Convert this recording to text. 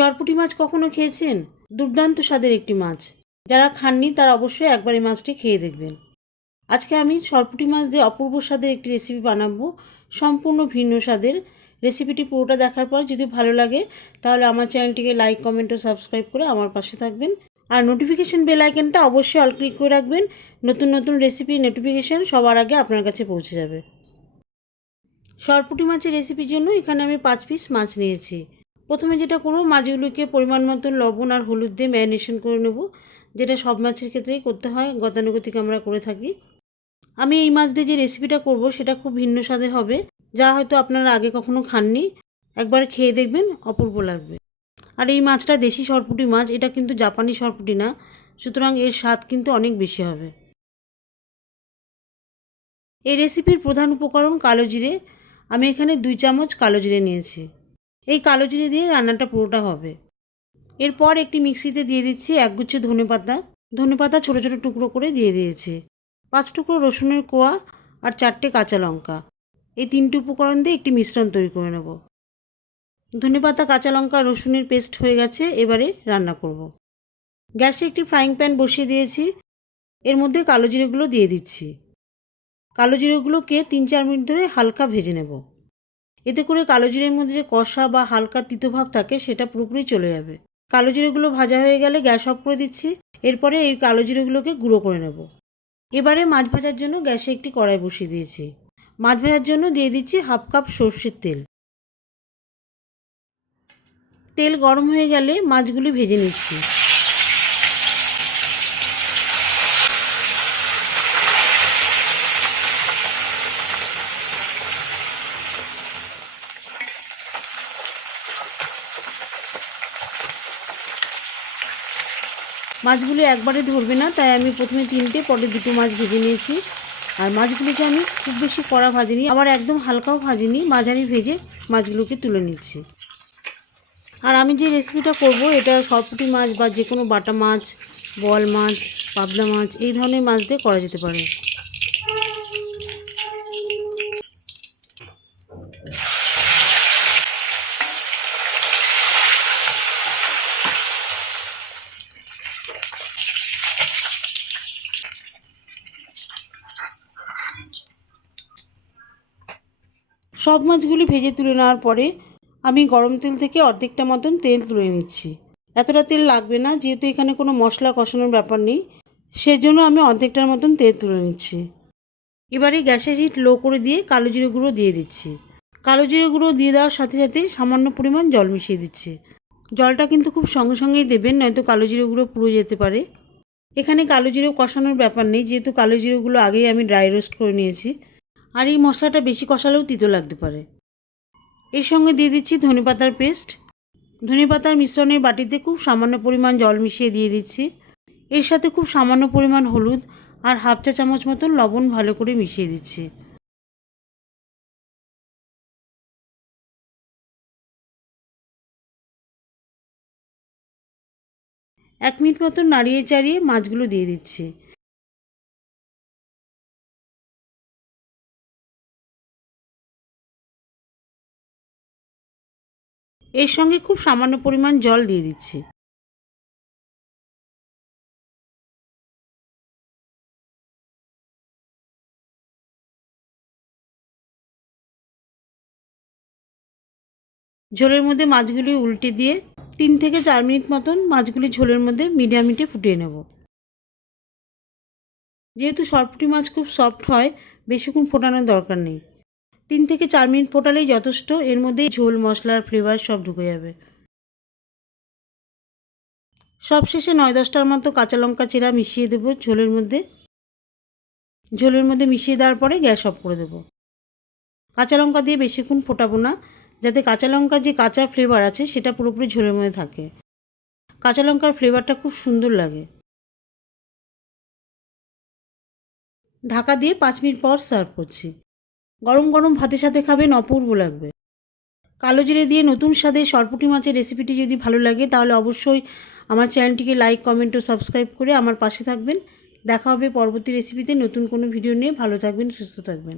সরপুঁটি মাছ কখনো খেয়েছেন? দুর্দান্ত স্বাদের একটি মাছ। যারা খাননি তারা অবশ্যই একবার এই মাছটি খেয়ে দেখবেন। আজকে আমি সরপুঁটি মাছ দিয়ে অপূর্ব স্বাদের একটি রেসিপি বানাবো, সম্পূর্ণ ভিন্ন স্বাদের। রেসিপিটি পুরোটা দেখার পর যদি ভালো লাগে তাহলে আমার চ্যানেলটিকে লাইক, কমেন্ট ও সাবস্ক্রাইব করে আমার পাশে থাকবেন। আর নোটিফিকেশন বেল আইকনটা অবশ্যই অল ক্লিক করে রাখবেন। নতুন নতুন রেসিপি নোটিফিকেশন সবার আগে আপনার কাছে পৌঁছে যাবে। সরপুঁটি মাছের রেসিপির জন্য এখানে আমি 5 পিস মাছ নিয়েছি। প্রথমে যেটা করব, মাছগুলোকে পরিমাণ মতো লবণ আর হলুদ দিয়ে ম্যারিনেশন করে নেব, যেটা সব মাছের ক্ষেত্রেই করতে হয়, গতানুগতিক আমরা করে থাকি। আমি এই মাছ দিয়ে যে রেসিপিটা করব সেটা খুব ভিন্ন স্বাদের হবে, যা হয়তো আপনারা আগে কখনো খাননি। একবার খেয়ে দেখবেন, অপূর্ব লাগবে। আর এই মাছটা দেশি সরপুঁটি মাছ, এটা কিন্তু জাপানি সরপুঁটি না, সুতরাং এর স্বাদ কিন্তু অনেক বেশি হবে। এই রেসিপির প্রধান উপকরণ কালো জিরে। আমি এখানে 2 চামচ কালো জিরে নিয়েছি। এই কালো জিরে দিয়ে রান্নাটা পুরোটা হবে। এরপর একটি মিক্সিতে দিয়ে দিচ্ছি একগুচ্ছ ধনেপাতা। ধনেপাতা ছোটো ছোটো টুকরো করে দিয়ে দিয়েছি। 5 টুকরো রসুনের কোয়া আর 4টে কাঁচা লঙ্কা। এই 3টে উপকরণ দিয়ে একটি মিশ্রণ তৈরি করে নেব। ধনেপাতা, কাঁচা লঙ্কা, রসুনের পেস্ট হয়ে গেছে, এবারে রান্না করব। গ্যাসে একটি ফ্রাইং প্যান বসিয়ে দিয়েছি। এর মধ্যে কালো জিরেগুলো দিয়ে দিচ্ছি। কালো জিরেগুলোকে 3-4 মিনিট ধরে হালকা ভেজে নেব। এতে করে কালো জিরের মধ্যে যে কষা বা হালকা তিতভাব থাকে সেটা পুরোপুরি চলে যাবে। কালো জিরেগুলো ভাজা হয়ে গেলে গ্যাস অফ করে দিচ্ছি। এরপরে এই কালো জিরেগুলোকে গুঁড়ো করে নেব। এবারে মাছ ভাজার জন্য গ্যাসে একটি কড়াই বসিয়ে দিয়েছি। মাছ ভাজার জন্য দিয়ে দিচ্ছি 1/2 কাপ সর্ষের তেল। তেল গরম হয়ে গেলে মাছগুলি ভেজে নিচ্ছি। মাছগুলি একবারে ধরবে না, তাই আমি প্রথমে 3টে, পরে 2টো মাছ ভেজে নিয়েছি। আর মাছগুলিকে আমি খুব বেশি কড়া ভাজিনি, আবার একদম হালকাও ভাজিনি, মাঝারি ভেজে মাছগুলোকে তুলে নিচ্ছি। আর আমি যে রেসিপিটা করব এটা সরপুঁটি মাছ বা যে কোনো বাটা মাছ, বোয়াল মাছ, পাবদা মাছ, এই ধরনের মাছ দিয়ে করা যেতে পারে। সব মাছগুলি ভেজে তুলে নেওয়ার পরে আমি গরম তেল থেকে অর্ধেকটা মতন তেল তুলে নিচ্ছি। এতটা তেল লাগবে না, যেহেতু এখানে কোনো মশলা কষানোর ব্যাপার নেই, সেজন্য আমি অর্ধেকটার মতন তেল তুলে নিচ্ছি। এবারে গ্যাসের হিট লো করে দিয়ে কালো জিরে গুঁড়ো দিয়ে দিচ্ছি। কালো জিরে গুঁড়ো দিয়ে দেওয়ার সাথে সাথে সামান্য পরিমাণ জল মিশিয়ে দিচ্ছি। জলটা কিন্তু খুব সঙ্গে সঙ্গেই দেবেন, নয়তো কালো জিরে গুঁড়ো পুড়ে যেতে পারে। এখানে কালো জিরে কষানোর ব্যাপার নেই, যেহেতু কালো জিরেগুলো আগেই আমি ড্রাই রোস্ট করে নিয়েছি। আর এই মশলাটা বেশি কষালেও তিতো লাগতে পারে। এর সঙ্গে দিয়ে দিচ্ছি ধনেপাতার পেস্ট। ধনেপাতার মিশ্রণের বাটিতে খুব সামান্য পরিমাণ জল মিশিয়ে দিয়ে দিচ্ছি। এর সাথে খুব সামান্য পরিমাণ হলুদ আর 1/2 চা চামচ মতন লবণ ভালো করে মিশিয়ে দিচ্ছি। এক মিনিট মতন নাড়িয়ে চাড়িয়ে মাছগুলো দিয়ে দিচ্ছি। এর সঙ্গে খুব সামান্য পরিমাণ জল দিয়ে দিচ্ছি। ঝোলের মধ্যে মাছগুলি উল্টে দিয়ে 3 থেকে 4 মিনিট মতন মাছগুলি ঝোলের মধ্যে মিডিয়াম হিটে ফুটিয়ে নেব। যেহেতু সরপুঁটি মাছ খুব সফট হয়, বেশিক্ষণ ফোটানোর দরকার নেই। 3 থেকে 4 মিনিট ফোটালেই যথেষ্ট, এর মধ্যেই ঝোল, মশলার ফ্লেভার সব ঢুকে যাবে। সবশেষে 9-10টার মতো কাঁচা লঙ্কা চেরা মিশিয়ে দেবো ঝোলের মধ্যে। ঝোলের মধ্যে মিশিয়ে দেওয়ার পরে গ্যাস অফ করে দেবো। কাঁচা লঙ্কা দিয়ে বেশিক্ষণ ফোটাবো না, যাতে কাঁচা লঙ্কার যে কাঁচা ফ্লেভার আছে সেটা পুরোপুরি ঝোলের মধ্যে থাকে। কাঁচা লঙ্কার ফ্লেভারটা খুব সুন্দর লাগে। ঢাকা দিয়ে 5 মিনিট পর সার্ভ করছি। গরম গরম ভাতের সাথে খাবেন, অপূর্ব লাগবে। কালো জিরে দিয়ে নতুন স্বাদের সরপুঁটি মাছের রেসিপিটি যদি ভালো লাগে তাহলে অবশ্যই আমার চ্যানেলটিকে লাইক, কমেন্ট ও সাবস্ক্রাইব করে আমার পাশে থাকবেন। দেখা হবে পরবর্তী রেসিপিতে নতুন কোনো ভিডিও নিয়ে। ভালো থাকবেন, সুস্থ থাকবেন।